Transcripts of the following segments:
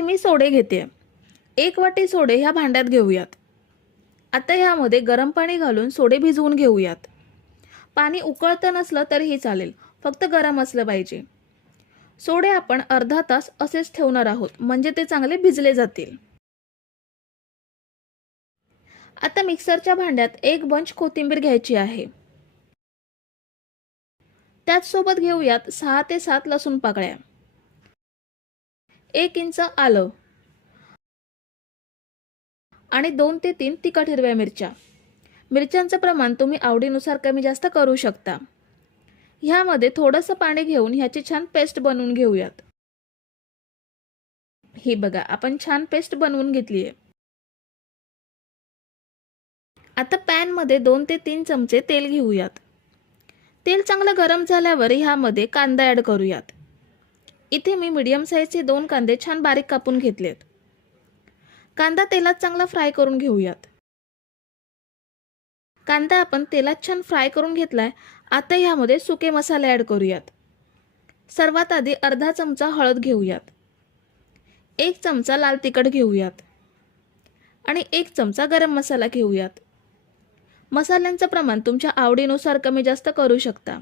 यामध्ये मी सोडे घेते. एक वाटी सोडे ह्या भांड्यात घेऊयात. आता ह्यामध्ये गरम पाणी घालून सोडे भिजवून घेऊयात. पाणी उकळतं नसलं तरीही चालेल फक्त गरम असलं पाहिजे. सोडे आपण अर्धा तास असेच ठेवणार आहोत म्हणजे ते चांगले भिजले जातील. आता मिक्सरच्या भांड्यात एक बंच कोथिंबीर घ्यायची आहे. त्याचसोबत घेऊयात सहा ते सात लसूण पाकळ्या. एक इंच आलं. आणि दोन ते तीन तिखट हिरव्या मिरच्या. मिरच्यांचं प्रमाण तुम्ही आवडीनुसार कमी जास्त करू शकता. ह्यामध्ये थोडंसं पाणी घेऊन ह्याची छान पेस्ट बनवून घेऊयात. ही बघा आपण छान पेस्ट बनवून घेतली आहे आता पॅनमध्ये दोन ते तीन चमचे तेल घेऊयात. तेल चांगलं गरम झाल्यावर ह्यामध्ये कांदा ॲड करूयात. इथे मी मीडियम साईजचे दोन कांदे छान बारीक कापून घेतलेत. कांदा तेलात चांगला फ्राय करून घेऊयात. कांदा आपण तेलात छान फ्राय करून घेतलाय आता ह्यामध्ये सुके मसाले ॲड करूयात. सर्वात आधी अर्धा चमचा हळद घेऊयात. एक चमचा लाल तिखट घेऊयात. आणि एक चमचा गरम मसाला घेऊयात. मसाल्यांचं प्रमाण तुमच्या आवडीनुसार कमी जास्त करू शकता.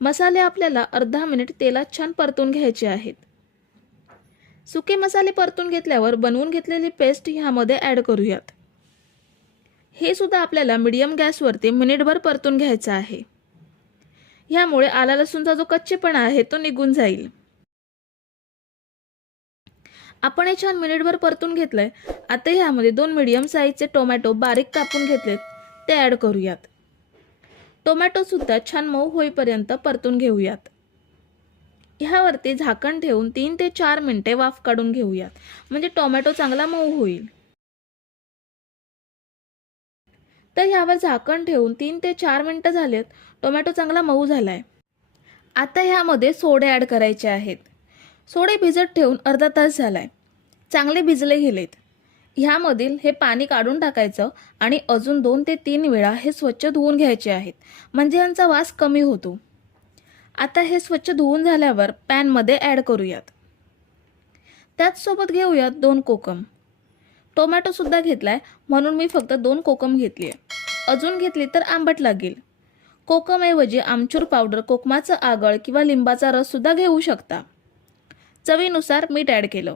मसाले आपल्याला अर्धा मिनिट तेलात छान परतून घ्यायचे आहेत. सुके मसाले परतून घेतल्यावर बनवून घेतलेली पेस्ट ह्यामध्ये ॲड करूयात. हे सुद्धा आपल्याला मिडियम गॅसवरती मिनिटभर परतून घ्यायचं आहे. ह्यामुळे आला लसूणचा जो कच्चेपणा आहे तो निघून जाईल. आपण हे छान मिनिटभर परतून घेतलंय. आता ह्यामध्ये दोन मिडियम साईजचे टोमॅटो बारीक कापून घेतलेत. ते ॲड करूयात. टोमॅटोसुद्धा छान मऊ होईपर्यंत परतून घेऊयात. ह्यावरती झाकण ठेवून तीन ते चार मिनटे वाफ काढून घेऊयात. म्हणजे टोमॅटो चांगला मऊ होईल. तर ह्यावर झाकण ठेवून तीन ते चार मिनटं झालेत. टोमॅटो चांगला मऊ झालाय. आता ह्यामध्ये सोडे ॲड करायचे आहेत. सोडे भिजत ठेवून अर्धा तास झालाय. चांगले भिजले गेलेत. ह्यामधील हे पाणी काढून टाकायचं आणि अजून दोन ते तीन वेळा हे स्वच्छ धुवून घ्यायचे आहेत. म्हणजे यांचा वास कमी होतो. आता हे स्वच्छ धुवून झाल्यावर पॅनमध्ये ॲड करूयात. त्याचसोबत घेऊयात दोन कोकम. टोमॅटोसुद्धा घेतलाय म्हणून मी फक्त दोन कोकम घेतली आहे अजून घेतली तर आंबट लागेल. कोकमऐवजी आमचूर पावडर कोकमाचं आगळ किंवा लिंबाचा रससुद्धा घेऊ शकता. चवीनुसार मीठ ॲड केलं.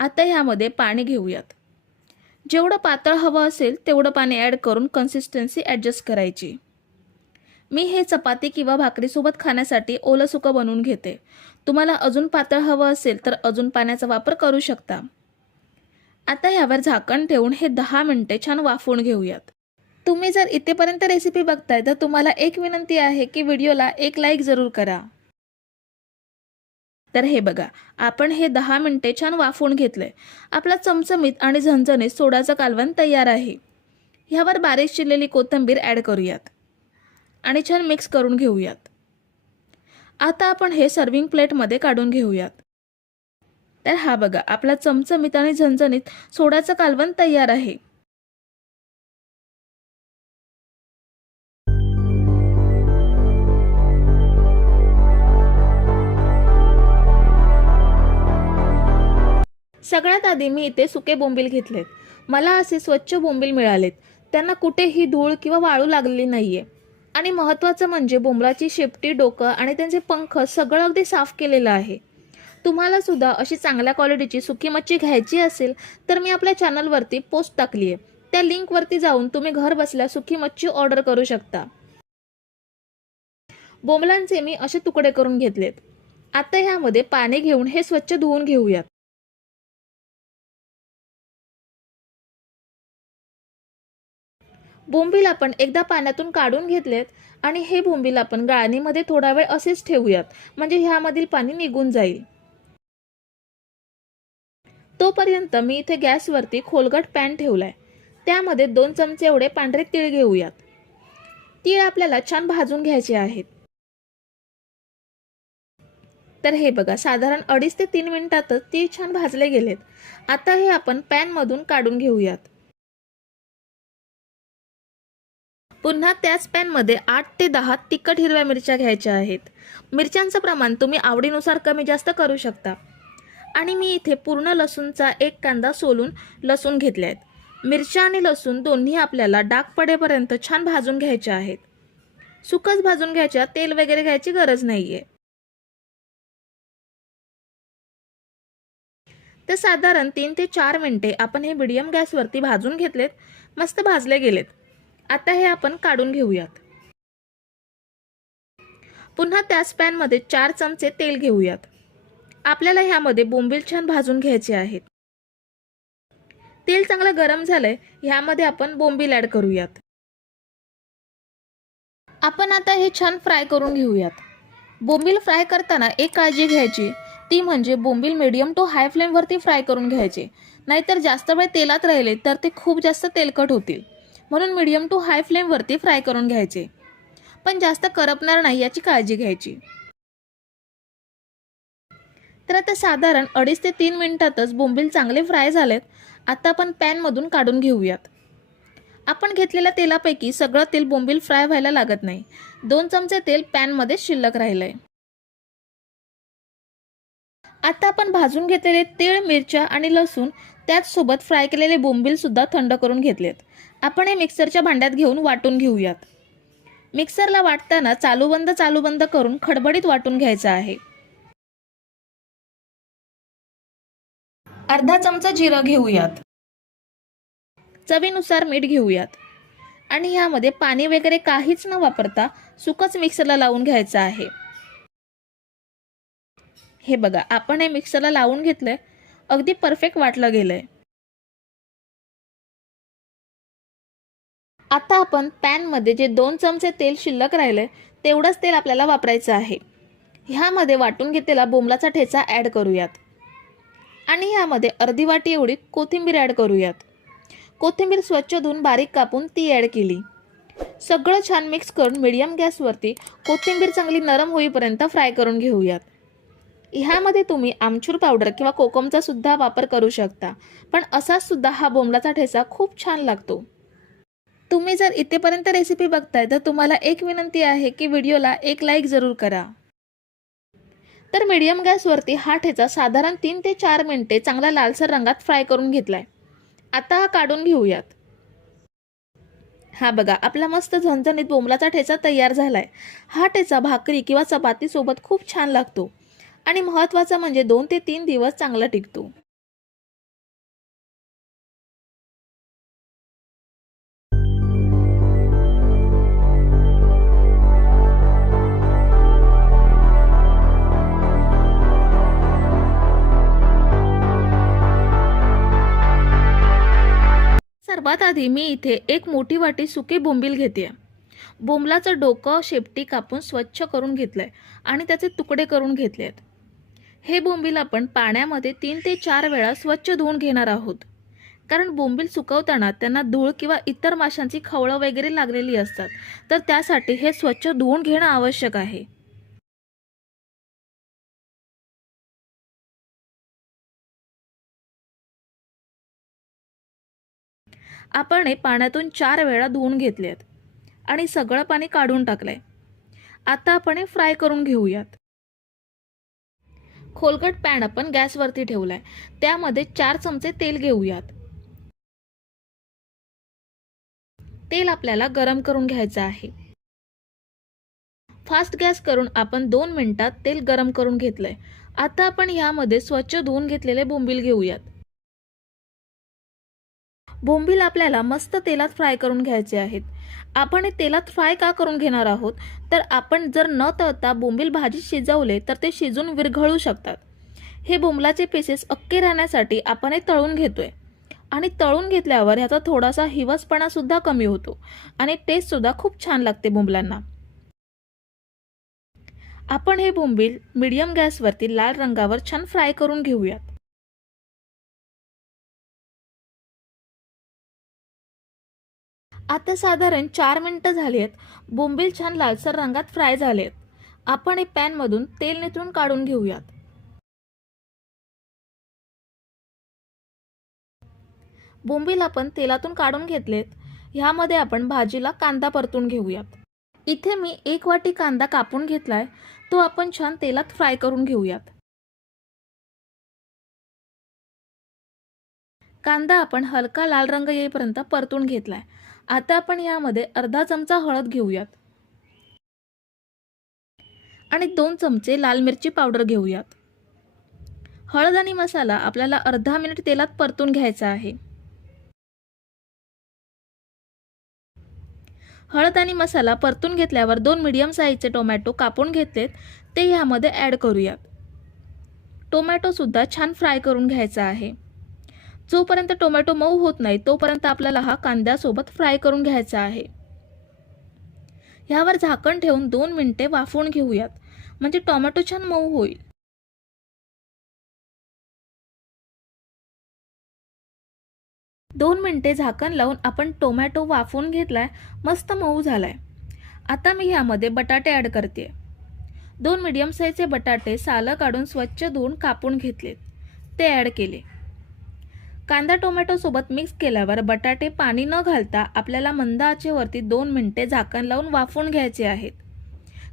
आता ह्यामध्ये पाणी घेऊयात. जेवढं पातळ हवं असेल तेवढं पाणी ॲड करून कन्सिस्टन्सी ॲडजस्ट करायची. मी हे चपाती किंवा भाकरीसोबत खाण्यासाठी ओलं सुकं बनवून घेते. तुम्हाला अजून पातळ हवं असेल तर अजून पाण्याचा वापर करू शकता. आता ह्यावर झाकण ठेवून हे दहा मिनटे छान वाफवून घेऊयात. तुम्ही जर इथेपर्यंत रेसिपी बघताय तर तुम्हाला एक विनंती आहे की व्हिडिओला एक लाईक जरूर करा. तर हे बघा आपण हे दहा मिनटे छान वाफवून घेतलंय. आपला चमचमीत आणि झणझणीत सोडाचं कालवण तयार आहे. ह्यावर बारीक चिरलेली कोथिंबीर ॲड करूयात आणि छान मिक्स करून घेऊयात. आता आपण हे सर्विंग प्लेटमध्ये काढून घेऊयात. तर हा बघा आपला चमचमीत आणि झणझणीत सोडाचं कालवण तयार आहे. सगळ्यात आधी मी इथे सुके बोंबील घेतलेत. मला असे स्वच्छ बोंबील मिळालेत. त्यांना कुठेही धूळ किंवा वाळू लागलेली नाहीये. आणि महत्त्वाचं म्हणजे बोंबलाची शेपटी डोकं आणि त्यांचे पंख सगळं अगदी साफ केलेलं आहे. तुम्हाला सुद्धा अशी चांगल्या क्वालिटीची सुकी मच्छी घ्यायची असेल तर मी आपल्या चॅनलवरती पोस्ट टाकली आहे त्या लिंकवरती जाऊन तुम्ही घर बसल्या सुकी मच्छी ऑर्डर करू शकता. बोंबलांचे मी असे तुकडे करून घेतलेत. आता ह्यामध्ये पाणी घेऊन हे स्वच्छ धुवून घेऊयात. बोंबील आपण एकदा पाण्यातून काढून घेतलेत आणि हे बोंबील आपण गाळणीमध्ये थोडा वेळ असेच ठेवूयात. म्हणजे ह्यामधील पाणी निघून जाईल. तोपर्यंत मी इथे गॅसवरती खोलगट पॅन ठेवलाय. त्यामध्ये दोन चमचे एवढे पांढरे तीळ घेऊयात. तीळ आपल्याला छान भाजून घ्यायचे आहेत. तर हे बघा साधारण अडीच ते तीन मिनिटातच तीळ छान भाजले गेलेत. आता हे आपण पॅनमधून काढून घेऊयात. पुन्हा त्याच पॅनमध्ये आठ ते दहा तिखट हिरव्या मिरच्या घ्यायच्या आहेत. मिरच्यांचं प्रमाण तुम्ही आवडीनुसार कमी जास्त करू शकता. आणि मी इथे पूर्ण लसूणचा एक कांदा सोलून लसूण घेतले आहेत. मिरच्या आणि लसूण दोन्ही आपल्याला डाग पडेपर्यंत छान भाजून घ्यायच्या आहेत. सुकच भाजून घ्यायच्या तेल वगैरे घ्यायची गरज नाहीये. तर साधारण तीन ते चार मिनिटे आपण हे मिडियम गॅसवरती भाजून घेतलेत. मस्त भाजले गेलेत. आता हे आपण काढून घेऊयात. पुन्हा त्याच पॅनमध्ये चार चमचे तेल घेऊयात. आपल्याला ह्यामध्ये बोंबील छान भाजून घ्यायचे आहेत. तेल चांगलं गरम झालंय ह्यामध्ये आपण बोंबील ॲड करूयात. आपण आता हे छान फ्राय करून घेऊयात. बोंबील फ्राय करताना एक काळजी घ्यायची. ती म्हणजे बोंबील मीडियम टू हाय फ्लेमवरती फ्राय करून घ्यायचे. नाहीतर जास्त वेळ तेलात राहिले तर ते खूप जास्त तेलकट होतील. म्हणून मिडियम टू हाय फ्लेमवरती फ्राय करून घ्यायचे. पण जास्त करपणार नाही याची काळजी घ्यायची. तर आता साधारण अडीच ते तीन मिनिटातच बोंबील चांगले फ्राय झालेत. आता आपण पॅनमधून काढून घेऊयात. आपण घेतलेल्या तेलापैकी सगळं तेल बोंबील फ्राय व्हायला लागत नाही. दोन चमचे तेल पॅनमध्ये शिल्लक राहिलंय. आता आपण भाजून घेतलेले तीळ मिरच्या आणि लसूण त्याचसोबत फ्राय केलेले बोंबील सुद्धा थंड करून घेतलेत. आपण हे मिक्सरच्या भांड्यात घेऊन वाटून घेऊयात. मिक्सरला वाटताना चालू बंद चालू बंद करून खडबडीत वाटून घ्यायचं आहे. अर्धा चमचा जिरं घेऊयात. चवीनुसार मीठ घेऊयात. आणि ह्यामध्ये पाणी वगैरे काहीच न वापरता सुकच मिक्सरला लावून घ्यायचं आहे. हे बघा आपण हे मिक्सरला लावून घेतलंय अगदी परफेक्ट वाटलं गेलंय. आता आपण पॅनमध्ये जे दोन चमचे तेल शिल्लक राहिले तेवढंच तेल आपल्याला वापरायचं आहे. ह्यामध्ये वाटून घेतलेला बोंबलाचा ठेचा ॲड करूयात. आणि ह्यामध्ये अर्धी वाटी एवढी कोथिंबीर ॲड करूयात. कोथिंबीर स्वच्छ धुवून बारीक कापून ती ॲड केली. सगळं छान मिक्स करून मिडियम गॅसवरती कोथिंबीर चांगली नरम होईपर्यंत फ्राय करून घेऊयात. ह्यामध्ये तुम्ही आमचूर पावडर किंवा कोकमचा सुद्धा वापर करू शकता पण असाच सुद्धा हा बोंबलाचा ठेचा खूप छान लागतो. तुम्ही जर इथेपर्यंत रेसिपी बघताय तर तुम्हाला एक विनंती आहे की व्हिडिओला एक लाईक जरूर करा. तर मीडियम गॅसवरती हा ठेचा साधारण तीन ते चार मिनिटे चांगला लालसर रंगात फ्राय करून घेतलाय. आता हा काढून घेऊयात. हा बघा आपला मस्त झणझणीत बोंबलाचा ठेचा तयार झालाय. हा ठेचा भाकरी किंवा चपातीसोबत खूप छान लागतो आणि महत्त्वाचा म्हणजे दोन ते तीन दिवस चांगला टिकतो. सर्वात आधी मी इथे एक मोठी वाटी सुकी बोंबील घेते बोंबलाचं डोकं शेपटी कापून स्वच्छ करून घेतलं आहे आणि त्याचे तुकडे करून घेतले आहेत हे बोंबील आपण पाण्यामध्ये तीन ते चार वेळा स्वच्छ धुवून घेणार आहोत. कारण बोंबील सुकवताना त्यांना धूळ किंवा इतर माशांची खवळं वगैरे लागलेली असतात. तर त्यासाठी हे स्वच्छ धुवून घेणं आवश्यक आहे. आपण हे पाण्यातून चार वेळा धुवून घेतले आहेत आणि सगळं पाणी काढून टाकलंय. आता आपण हे फ्राय करून घेऊयात. खोलगट पॅन आपण गॅसवरती ठेवलाय. त्यामध्ये चार चमचे तेल घेऊयात. तेल आपल्याला गरम करून घ्यायचं आहे. फास्ट गॅस करून आपण दोन मिनिटात तेल गरम करून घेतलंय. आता आपण ह्यामध्ये स्वच्छ धुवून घेतलेले बोंबील घेऊयात. बोंबील आपल्याला मस्त तेलात फ्राय करून घ्यायचे आहेत. आपण हे तेलात फ्राय का करून घेणार आहोत? तर आपण जर न तळता बोंबील भाजी शिजवले तर ते शिजून विरघळू शकतात. हे बोंबलाचे पीसेस अक्के राहण्यासाठी आपण हे तळून घेतोय. आणि तळून घेतल्यावर ह्याचा थोडासा हिवसपणासुद्धा कमी होतो आणि टेस्टसुद्धा खूप छान लागते बोंबलांना. आपण हे बोंबील मीडियम गॅसवरती लाल रंगावर छान फ्राय करून घेऊयात. आता साधारण चार मिनिटं झाली आहेत बोंबील छान लालसर रंगात फ्राय झाले आहेत आपण हे पॅनमधून तेल निथळून काढून घेऊयात. बोंबील आपण तेलातून काढून घेतलेत. ह्यामध्ये आपण भाजीला कांदा परतून घेऊयात. इथे मी एक वाटी कांदा कापून घेतलाय. तो आपण छान तेलात फ्राय करून घेऊयात. कांदा आपण हलका लाल रंग येईपर्यंत परतून घेतलाय. आता आपण यामध्ये अर्धा चमचा हळद घेऊयात. आणि दोन चमचे लाल मिरची पावडर घेऊयात. हळद आणि मसाला आपल्याला अर्धा मिनिट तेलात परतून घ्यायचा आहे. हळद आणि मसाला परतून घेतल्यावर दोन मीडियम साईजचे टोमॅटो कापून घेतलेत. ते ह्यामध्ये ॲड करूयात. टोमॅटोसुद्धा छान फ्राय करून घ्यायचा आहे. जोपर्यंत टोमॅटो मऊ होत नाही तोपर्यंत आपल्याला हा कांद्यासोबत फ्राय करून घ्यायचा आहे. ह्यावर झाकण ठेवून दोन मिनिटे वाफवून घेऊयात. म्हणजे टोमॅटो छान मऊ होईल. दोन मिनिटे झाकण लावून आपण टोमॅटो वाफवून घेतलाय मस्त मऊ झालाय. आता मी ह्यामध्ये बटाटे ॲड करते. दोन मीडियम साईजचे बटाटे सालं काढून स्वच्छ धुवून कापून घेतलेत. ते ॲड केले. कांदा टोमॅटोसोबत मिक्स केल्यावर बटाटे पाणी न घालता आपल्याला मंद आचेवरती दोन मिनिटे झाकण लावून वाफवून घ्यायचे आहेत.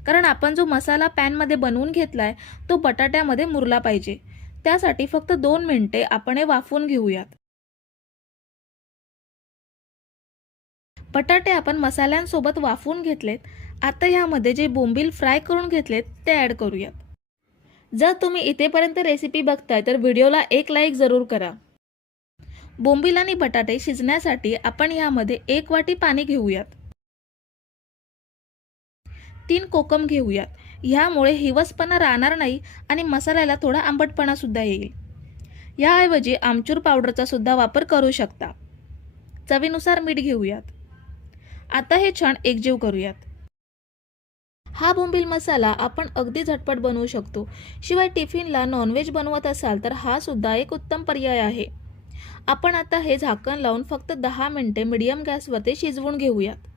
कारण आपण जो मसाला पॅनमध्ये बनवून घेतलाय तो बटाट्यामध्ये मुरला पाहिजे. त्यासाठी फक्त दोन मिनिटे आपण हे वाफवून घेऊयात. बटाटे आपण मसाल्यांसोबत वाफवून घेतलेत. आता ह्यामध्ये जे बोंबील फ्राय करून घेतलेत ते ॲड करूयात. जर तुम्ही इथेपर्यंत रेसिपी बघताय तर व्हिडिओला एक लाईक जरूर करा. बोंबील आणि बटाटे शिजण्यासाठी आपण यामध्ये एक वाटी पाणी घेऊयात. तीन कोकम घेऊयात. ह्यामुळे हिवसपणा राहणार नाही आणि मसाल्याला थोडा आंबटपणा सुद्धा येईल. याऐवजी आमचूर पावडरचा सुद्धा वापर करू शकता. चवीनुसार मीठ घेऊयात. आता हे छान एकजीव करूयात. हा बोंबील मसाला आपण अगदी झटपट बनवू शकतो. शिवाय टिफिनला नॉनव्हेज बनवत असाल तर हा सुद्धा एक उत्तम पर्याय आहे. आपण आता हे झाकण लावून फक्त दहा मिनिटे मिडियम गॅसवरती शिजवून घेऊयात.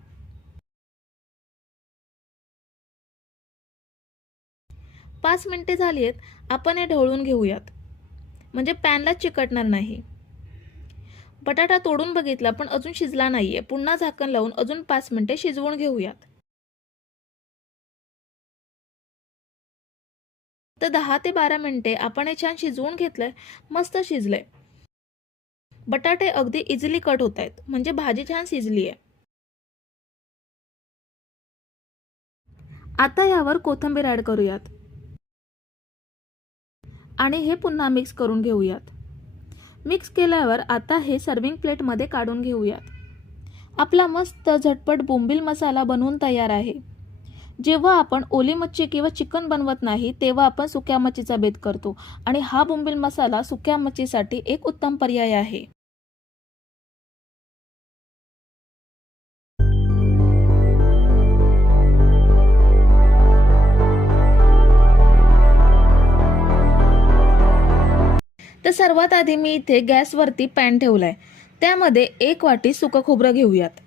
पाच मिनिटे झाली आहेत आपण हे ढवळून घेऊयात. म्हणजे पॅनला चिकटणार नाही. बटाटा तोडून बघितला पण अजून शिजला नाहीये. पुन्हा झाकण लावून अजून पाच मिनिटे शिजवून घेऊयात. तर दहा ते बारा मिनिटे आपण हे छान शिजवून घेतलंय मस्त शिजलंय. बटाटे अगदी इझिली कट होत आहेत. म्हणजे भाजी छान शिजली आहे. आता यावर कोथिंबीर ॲड करूयात. आणि हे पुन्हा मिक्स करून घेऊयात. मिक्स केल्यावर आता हे सर्विंग प्लेटमध्ये काढून घेऊयात. आपला मस्त झटपट बोंबील मसाला बनवून तयार आहे. जेव्हा आपण ओली मच्छी किंवा चिकन बनवत नाही तेव्हा आपण सुक्या मच्छीचा बेत करतो. आणि हा बोंबील मसाला सुक्या मच्छीसाठी एक उत्तम पर्याय आहे. तर सर्वात आधी मी इथे गॅसवरती पॅन ठेवलाय. त्यामध्ये एक वाटी सुकं खोबरं घेऊयात.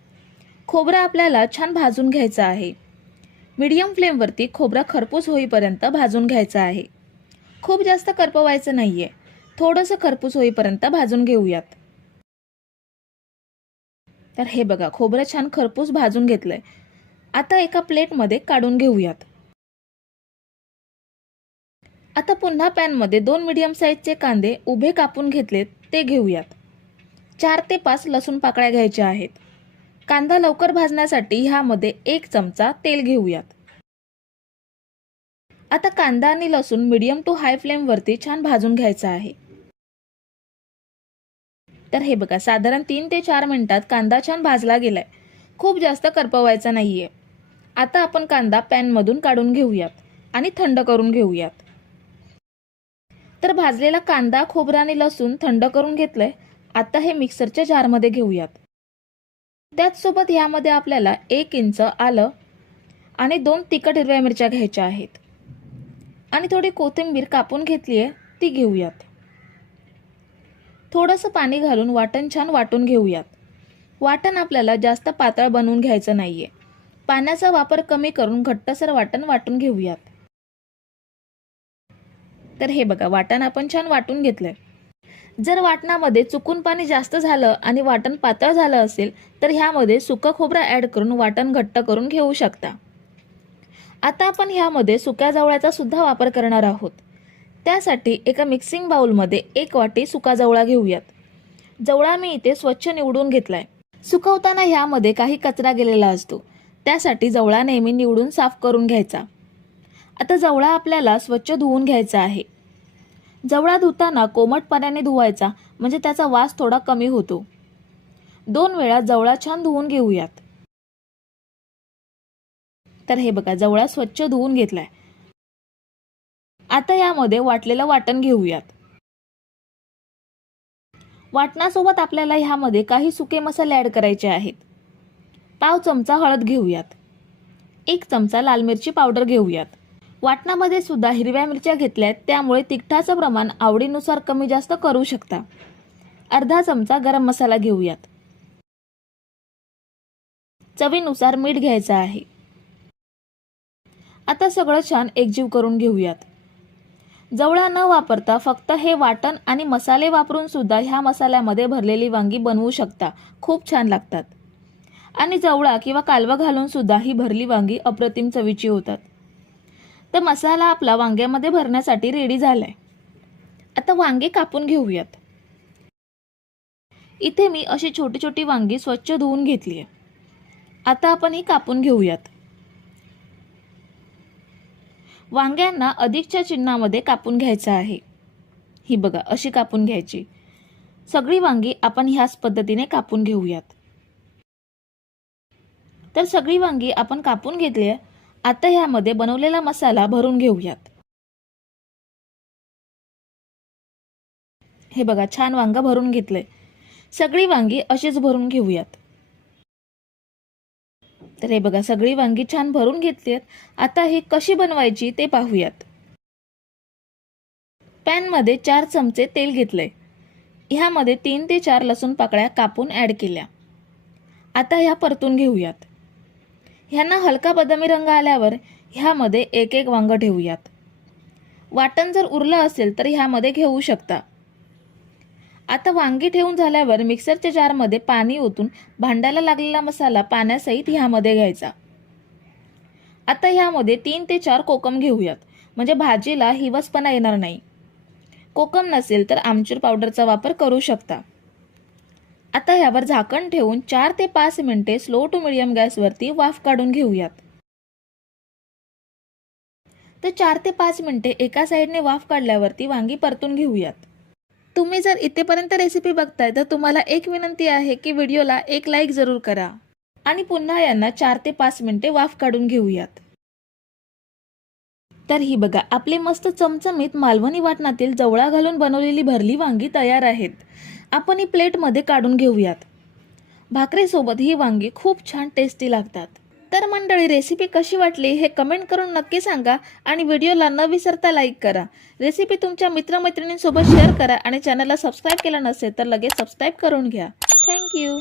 खोबरं आपल्याला छान भाजून घ्यायचं आहे. मीडियम फ्लेमवरती खोबरं खरपूस होईपर्यंत भाजून घ्यायचं आहे. खूप जास्त करपवायचं आहे थोडंसं खरपूस होईपर्यंत भाजून घेऊयात. तर हे बघा खोबरं छान खरपूस भाजून घेतलंय. आता एका प्लेटमध्ये काढून घेऊयात. आता पुन्हा पॅनमध्ये दोन मीडियम साईजचे कांदे उभे कापून घेतलेत ते घेऊयात. चार ते पाच लसूण पाकळ्या घ्यायच्या आहेत. कांदा लवकर भाजण्यासाठी ह्यामध्ये एक चमचा तेल घेऊयात. आता कांदा आणि लसूण मीडियम टू हाय फ्लेमवरती छान भाजून घ्यायचा आहे. तर हे बघा साधारण तीन ते चार मिनिटात कांदा छान भाजला गेलाय. खूप जास्त करपवायचा नाहीये. आता आपण कांदा पॅनमधून काढून घेऊयात आणि थंड करून घेऊयात. तर भाजलेला कांदा खोबरा आणि लसूण थंड करून घेतलंय. आता हे मिक्सरच्या जारमध्ये घेऊयात. त्याचसोबत यामध्ये आपल्याला एक इंच आलं आणि दोन तिखट हिरव्या मिरच्या घ्यायच्या आहेत. आणि थोडी कोथिंबीर कापून घेतली आहे ती घेऊयात. थोडंसं पाणी घालून वाटण छान वाटून घेऊयात. वाटण आपल्याला जास्त पातळ बनवून घ्यायचं नाही आहे पाण्याचा वापर कमी करून घट्टसर वाटण वाटून घेऊयात. तर हे बघा वाटण आपण छान वाटून घेतलंय. जर वाटणामध्ये चुकून पाणी जास्त झालं आणि वाटण पातळ झालं असेल तर ह्यामध्ये सुकं खोबरं ॲड करून वाटण घट्ट करून घेऊ शकता. आता आपण ह्यामध्ये सुक्या जवळाचा सुद्धा वापर करणार आहोत. त्यासाठी एका मिक्सिंग बाउलमध्ये एक वाटी सुका जवळा घेऊयात. जवळा मी इथे स्वच्छ निवडून घेतलाय. सुकवताना ह्यामध्ये काही कचरा गेलेला असतो. त्यासाठी जवळा नेहमी निवडून साफ करून घ्यायचा. आता जवळा आपल्याला स्वच्छ धुवून घ्यायचा आहे. जवळा धुताना कोमट पाण्याने धुवायचा म्हणजे त्याचा वास थोडा कमी होतो. दोन वेळा जवळा छान धुवून घेऊयात. तर हे बघा जवळा स्वच्छ धुवून घेतलाय. आता यामध्ये वाटलेलं वाटण घेऊयात. वाटणासोबत आपल्याला ह्यामध्ये काही सुके मसाले ॲड करायचे आहेत. पाव चमचा हळद घेऊयात. एक चमचा लाल मिरची पावडर घेऊयात. वाटणामध्ये सुद्धा हिरव्या मिरच्या घेतल्यात त्यामुळे तिखटाचं प्रमाण आवडीनुसार कमी जास्त करू शकता. अर्धा चमचा गरम मसाला घेऊयात. चवीनुसार मीठ घ्यायचं आहे. आता सगळं छान एकजीव करून घेऊयात. जवळा न वापरता फक्त हे वाटण आणि मसाले वापरून सुद्धा ह्या मसाल्यामध्ये भरलेली वांगी बनवू शकता. खूप छान लागतात. आणि जवळा किंवा कालवा घालून सुद्धा ही भरली वांगी अप्रतिम चवीची होतात. तर मसाला आपला वांग्यामध्ये भरण्यासाठी रेडी झालाय. आता वांगे कापून घेऊयात. इथे मी अशी छोटी छोटी वांगी स्वच्छ धुवून घेतली आहे. आता आपण ही कापून घेऊयात. वांग्यांना अधिकच्या चिन्हामध्ये कापून घ्यायचं आहे. ही बघा अशी कापून घ्यायची. सगळी वांगी आपण ह्याच पद्धतीने कापून घेऊयात. तर सगळी वांगी आपण कापून घेतली आहे. आता ह्यामध्ये बनवलेला मसाला भरून घेऊयात. हे बघा छान वांग भरून घेतले सगळी वांगी अशीच भरून घेऊयात. तर हे बघा सगळी वांगी छान भरून घेतली आहेत आता ही कशी बनवायची ते पाहूयात. पॅनमध्ये चार चमचे तेल घेतले ह्यामध्ये तीन ते चार लसूण पाकळ्या कापून ॲड केल्या. आता ह्या परतून घेऊयात. ह्यांना हलका बदामी रंग आल्यावर ह्यामध्ये एक एक वांग ठेवूयात. वाटण जर उरलं असेल तर ह्यामध्ये घेऊ शकता. आता वांगी ठेवून झाल्यावर मिक्सरच्या जारमध्ये पाणी ओतून भांड्याला लागलेला मसाला पाण्यासहित ह्यामध्ये घ्यायचा. आता ह्यामध्ये तीन ते चार कोकम घेऊयात. म्हणजे भाजीला हिवसपणा येणार नाही. कोकम नसेल तर आमचूर पावडरचा वापर करू शकता. आता ह्यावर झाकण ठेवून चार ते पाच मिनिटे स्लो टू मिडियम गॅसवरती वाफ काढून घेऊयात. तर चार ते पाच मिनिटे एका साईडने वाफ काढल्यावरती वांगी परतून घेऊयात. तुम्ही जर इथेपर्यंत रेसिपी बघताय तर तुम्हाला एक विनंती आहे की व्हिडिओला एक लाईक जरूर करा आणि पुन्हा यांना चार ते पाच मिनिटे वाफ काढून घेऊयात. तर ही बघा आपले मस्त चमचमीत मालवणी वाटणातील जवळा घालून बनवलेली भरली वांगी तयार आहेत. आपण ही प्लेटमध्ये काढून घेऊयात. भाकरीसोबत ही वांगी खूप छान टेस्टी लागतात. तर मंडळी रेसिपी कशी वाटली हे कमेंट करून नक्की सांगा आणि व्हिडिओला न विसरता लाईक करा. रेसिपी तुमच्या मित्रमैत्रिणींसोबत शेअर करा आणि चॅनलला सबस्क्राईब केला नसेल तर लगेच सबस्क्राईब करून घ्या. थँक्यू